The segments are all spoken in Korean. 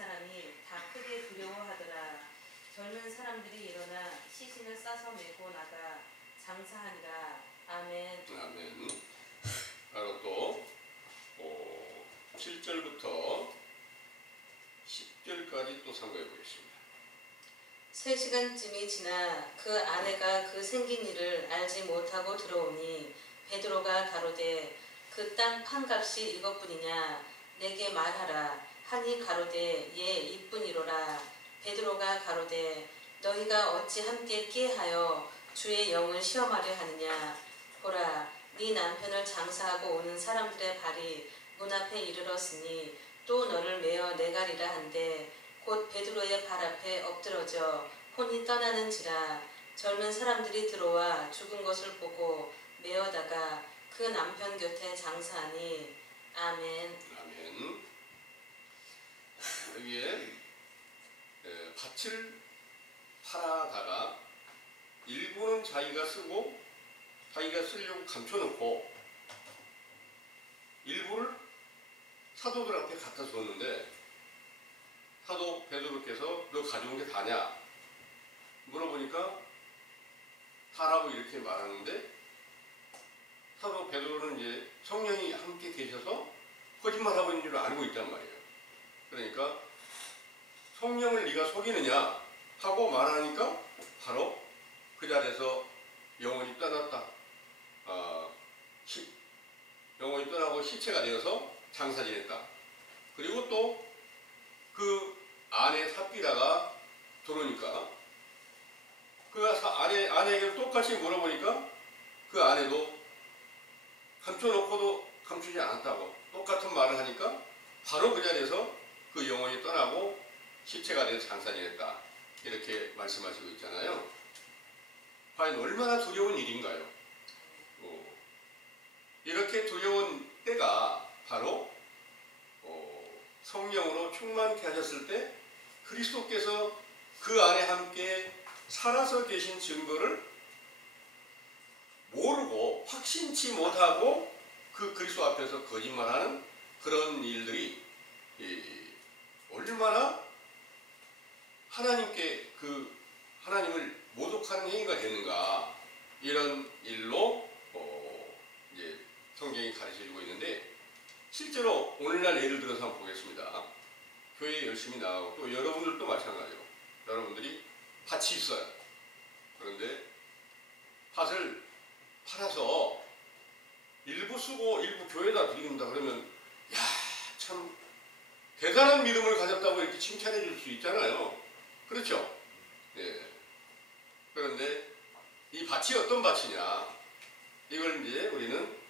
사람이 다 크게 두려워하더라. 젊은 사람들이 일어나 시신을 싸서 메고 나가 장사하니라. 아멘. 아멘. 바로 또 7절부터 10절까지 또 상고해 보겠습니다. 3시간쯤이 지나 그 아내가 그 생긴 일을 알지 못하고 들어오니 베드로가 가로되 그 땅 판값이 이것뿐이냐 내게 말하라 하니 가로되 예 이뿐이로라. 베드로가 가로되 너희가 어찌 함께 꾀하여 주의 영을 시험하려 하느냐. 보라 네 남편을 장사하고 오는 사람들의 발이 문 앞에 이르렀으니 또 너를 메어 내가리라 한데 곧 베드로의 발 앞에 엎드러져 혼이 떠나는지라. 젊은 사람들이 들어와 죽은 것을 보고 메어다가 그 남편 곁에 장사하니. 아멘. 아멘. 여기에 밭을 팔아다가 일부는 자기가 쓰고 자기가 쓰려고 감춰놓고 일부를 사도들한테 갖다 줬는데 사도 베드로께서 너 가져온 게 다냐 물어보니까 다라고 이렇게 말하는데 사도 베드로는 이제 성령이 함께 계셔서 거짓말하고 있는 줄 알고 있단 말이에요. 그러니까 성령을 네가 속이느냐 하고 말하니까 바로 그 자리에서 영혼이 떠났다. 영혼이 떠나고 시체가 되어서 장사 지냈다. 그리고 또 그 아내 삽비라가 들어오니까 그 아내에게 똑같이 물어보니까 그 아내도 감춰놓고도 감추지 않았다고 똑같은 말을 하니까 바로 그 자리에서 그 영혼이 떠나고 시체가 돼서 장사 지냈다. 이렇게 말씀하시고 있잖아요. 과연 얼마나 두려운 일인가요? 이렇게 두려운 때가 바로 성령으로 충만케 하셨을 때 그리스도께서 그 안에 함께 살아서 계신 증거를 모르고 확신치 못하고 그 그리스도 앞에서 거짓말하는 그런 일들이 얼마나 하나님께 하나님을 모독하는 행위가 되는가 이런 일로 이제 성경이 가르쳐주고 있는데 실제로 오늘날 예를 들어서 한번 보겠습니다. 교회에 열심히 나가고 또 여러분들도 마찬가지로 여러분들이 밭이 있어요. 그런데 밭을 팔아서 일부 쓰고 일부 교회에다 드린다 그러면 야, 참 대단한 믿음을 가졌다고 이렇게 칭찬해 줄 수 있잖아요. 그렇죠? 네. 그런데 이 밭이 어떤 밭이냐 이걸 이제 우리는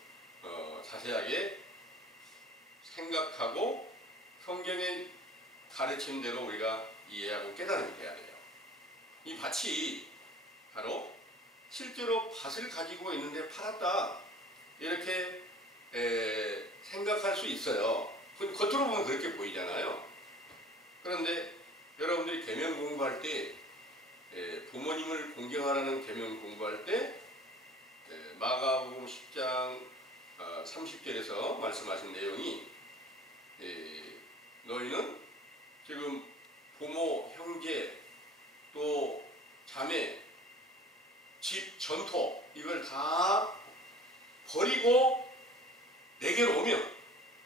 자세하게 생각하고 성경의 가르침대로 우리가 이해하고 깨달으면 돼야 돼요. 이 밭이 바로 실제로 밭을 가지고 있는데 팔았다 이렇게 생각할 수 있어요. 겉으로 보면 그렇게 보이잖아요. 그런데 여러분들이 계명 공부할 때 부모님을 공경하라는 계명 공부할 때 마가복음 10장 30절에서 말씀하신 내용이 너희는 지금 부모, 형제, 또 자매, 집, 전토 이걸 다 버리고 내게로 오면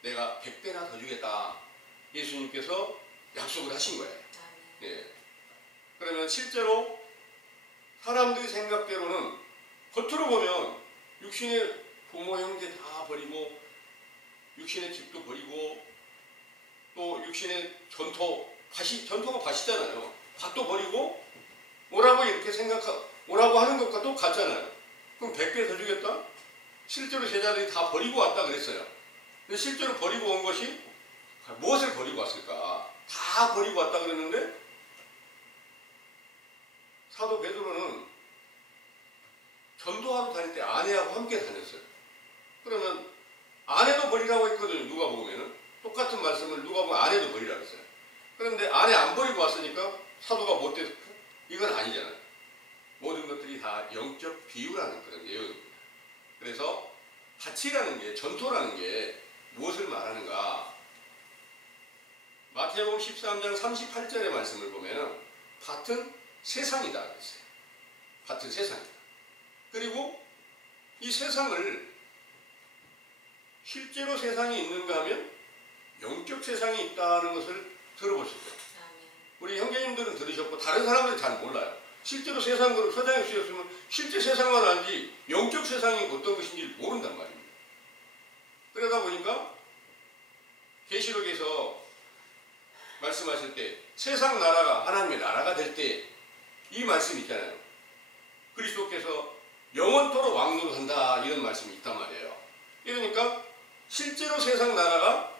내가 100배나 더 주겠다. 예수님께서 약속을 하신 거예요. 예. 그러면 실제로 사람들의 생각대로는 겉으로 보면 육신의 부모, 형제 다 버리고 육신의 집도 버리고 또 육신의 전토가 밭이잖아요. 밭도 버리고 오라고 이렇게 오라고 하는 것과 똑같잖아요. 그럼 100배 더 주겠다? 실제로 제자들이 다 버리고 왔다 그랬어요. 근데 실제로 버리고 온 것이 무엇을 버리고 왔을까? 다 버리고 왔다 그랬는데 사도 베드로는 전도하러 다닐 때 아내하고 함께 다녔어요. 그러면 아내도 버리라고 했거든요. 누가복음에는 똑같은 말씀을 누가복음 아내도 버리라고 했어요. 그런데 아내 안 버리고 왔으니까 사도가 못돼서 이건 아니잖아요. 모든 것들이 다 영적 비유라는 그런 내용입니다. 그래서 밭이라는 게 전토라는 게 무엇을 말하는가? 마태 마태복음 13장 38절의 말씀을 보면은 밭은 세상이다 그랬어요. 밭은 세상이다. 그리고 이 세상을 실제로 세상이 있는가 하면 영적 세상이 있다는 것을 들어보실 거예요. 우리 형제님들은 들으셨고 다른 사람들은 잘 몰라요. 실제로 세상으로 서장에 쓰였으면 실제 세상만 알지 영적 세상이 어떤 것인지 모른단 말입니다. 그러다 보니까 계시록에서 말씀하실 때 세상 나라가 하나님의 나라가 될 때 이 말씀이 있잖아요. 그리스도께서 영원토록 왕노릇한다 이런 말씀이 있단 말이에요. 그러니까 실제로 세상 나라가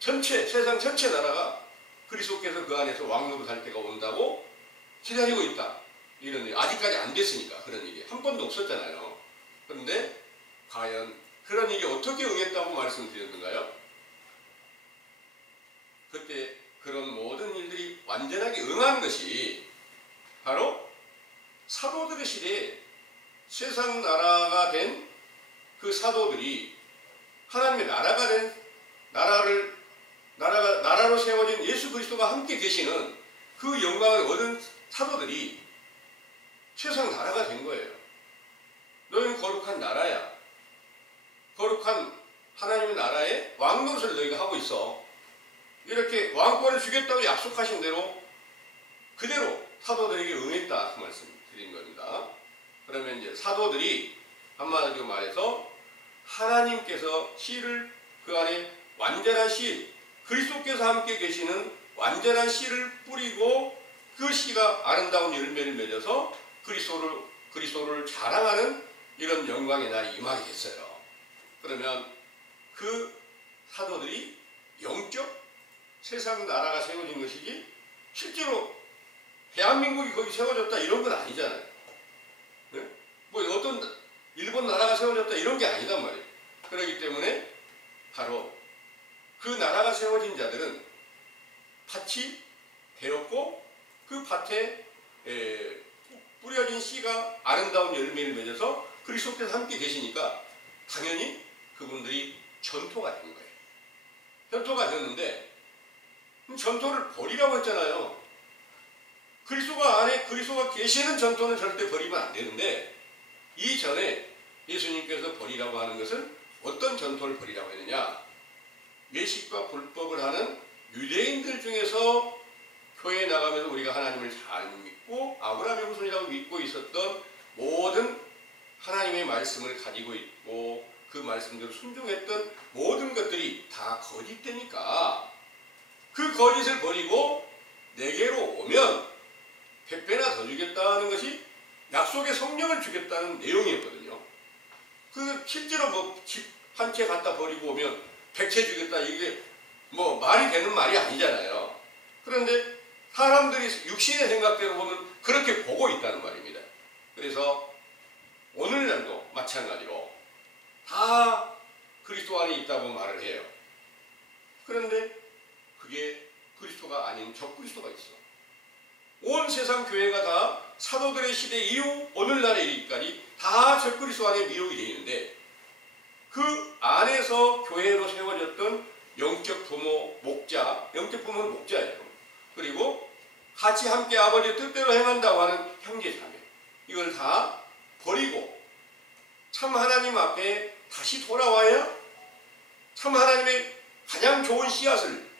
세상 전체 나라가 그리스도께서 그 안에서 왕노릇할 때가 온다고 기다리고 있다. 이런 일 아직까지 안 됐으니까 그런 일이 한 번도 없었잖아요. 그런데 과연 그런 일이 어떻게 응했다고 말씀드렸는가요? 그때 그런 모든 일들이 완전하게 응한 것이 바로 사도들의 시대에 세상 나라가 된 그 사도들이 하나님의 나라가 된 나라로 세워진 예수 그리스도가 함께 계시는 그 영광을 얻은 사도들이 세상 나라가 된 거예요. 너희는 거룩한 나라야. 거룩한 하나님의 나라에 왕노릇을 너희가 하고 있어. 이렇게 왕권을 주겠다고 약속하신 대로 그대로 사도들에게 응했다 그 말씀 드린 겁니다. 그러면 이제 사도들이 한마디로 말해서 하나님께서 씨를 그 안에 완전한 씨, 그리스도께서 함께 계시는 완전한 씨를 뿌리고 그 씨가 아름다운 열매를 맺어서 그리스도를 자랑하는 이런 영광의 날이 임하게 됐어요. 그러면 그 사도들이 영적 세상 나라가 세워진 것이지 실제로 대한민국이 거기 세워졌다 이런 건 아니잖아요. 네? 뭐 어떤 일본 나라가 세워졌다 이런 게 아니단 말이에요. 그렇기 때문에 바로 그 나라가 세워진 자들은 밭이 되었고 그 밭에 뿌려진 씨가 아름다운 열매를 맺어서 그리스도께서 함께 계시니까 당연히 그분들이 전토가 된 거예요. 전토가 되었는데 전토를 버리라고 했잖아요. 그리스도가 계시는 전토는 절대 버리면 안 되는데 이전에 예수님께서 버리라고 하는 것은 어떤 전토를 버리라고 했느냐? 외식과 불법을 하는 유대인들 중에서 교회에 나가면서 우리가 하나님을 잘 믿고 아브라함의 후손이라고 믿고 있었던 모든 하나님의 말씀을 가지고 있고 그 말씀대로 순종했던 모든 것들이 다 거짓되니까 그 거짓을 버리고 내게로 오면 100배나 더 주겠다는 것이 약속의 성령을 주겠다는 내용이었거든요. 그 실제로 뭐 집 한 채 갖다 버리고 오면 100채 주겠다 이게 뭐 말이 되는 말이 아니잖아요. 그런데 사람들이 육신의 생각대로 보면 그렇게 보고 있다는 말입니다. 그래서 오늘날도 마찬가지로 다 그리스도 안에 있다고 말을 해요. 그런데 그게 그리스도가 아닌 적그리스도가 있어. 온 세상 교회가 다 사도들의 시대 이후 오늘날에 이르기까지 다 적그리스도 안에 미혹이 되어 있는데 그 안에서 교회로 세워졌던 영적 부모, 목자, 영적 부모는 목자예요. 그리고 같이 함께 아버지의 뜻대로 행한다고 하는 형제 자매 이걸 다 버리고 참 하나님 앞에 다시 돌아와야 참 하나님의 가장 좋은 씨앗을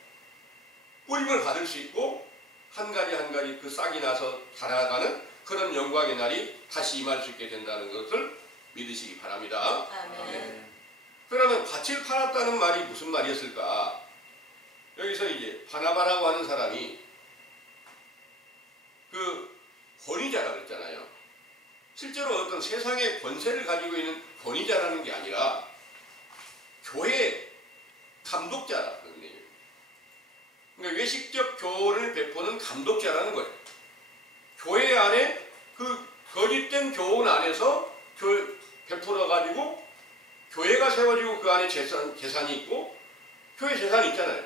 뿌림을 받을 수 있고 한 가지 한 가지 그 싹이 나서 자라가는 그런 영광의 날이 다시 임할 수 있게 된다는 것을 믿으시기 바랍니다. 아멘. 그러면 밭을 팔았다는 말이 무슨 말이었을까? 여기서 이제 바나바라고 하는 사람이 그 권위자라고 했잖아요. 실제로 어떤 세상의 권세를 가지고 있는 권위자라는 게 아니라 교회의 감독자라 그런 얘기예요. 그러니까 외식적 교훈을 베푸는 감독자라는 거예요. 교회 안에 그 거짓된 교훈 안에서 베풀어 가지고 교회가 세워지고 그 안에 재산이 있고 교회 재산이 있잖아요.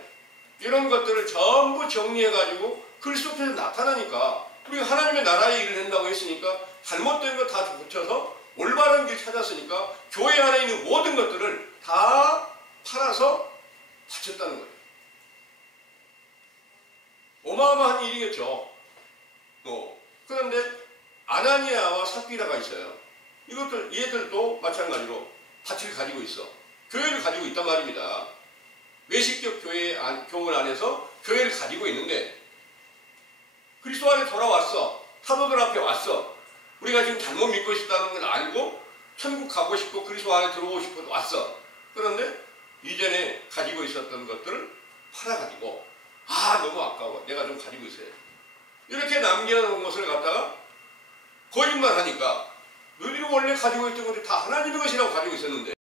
이런 것들을 전부 정리해 가지고 그리스도께서 나타나니까 우리가 하나님의 나라의 일을 한다고 했으니까 잘못된 거 다 고쳐서 올바른 길 찾았으니까 교회 안에 있는 모든 것들을 다 팔아서 바쳤다는 거예요. 어마어마한 일이겠죠. 그런데 아나니아와 삽비라가 있어요. 얘들도 마찬가지로 밭을 가지고 있어. 교회를 가지고 있단 말입니다. 외식적 교문 안에서 교회를 가지고 있는데 그리스도 안에 돌아왔어. 사도들 앞에 왔어. 우리가 지금 잘못 믿고 있다는 걸 알고 천국 가고 싶고 그리스도 안에 들어오고 싶어 왔어. 그런데 이전에 가지고 있었던 것들을 팔아가지고 너무 아까워. 내가 좀 가지고 있어야 돼. 이렇게 남겨놓은 것을 갖다가 거짓말하니까 너희들이 원래 가지고 있던 것이 다 하나님의 것이라고 가지고 있었는데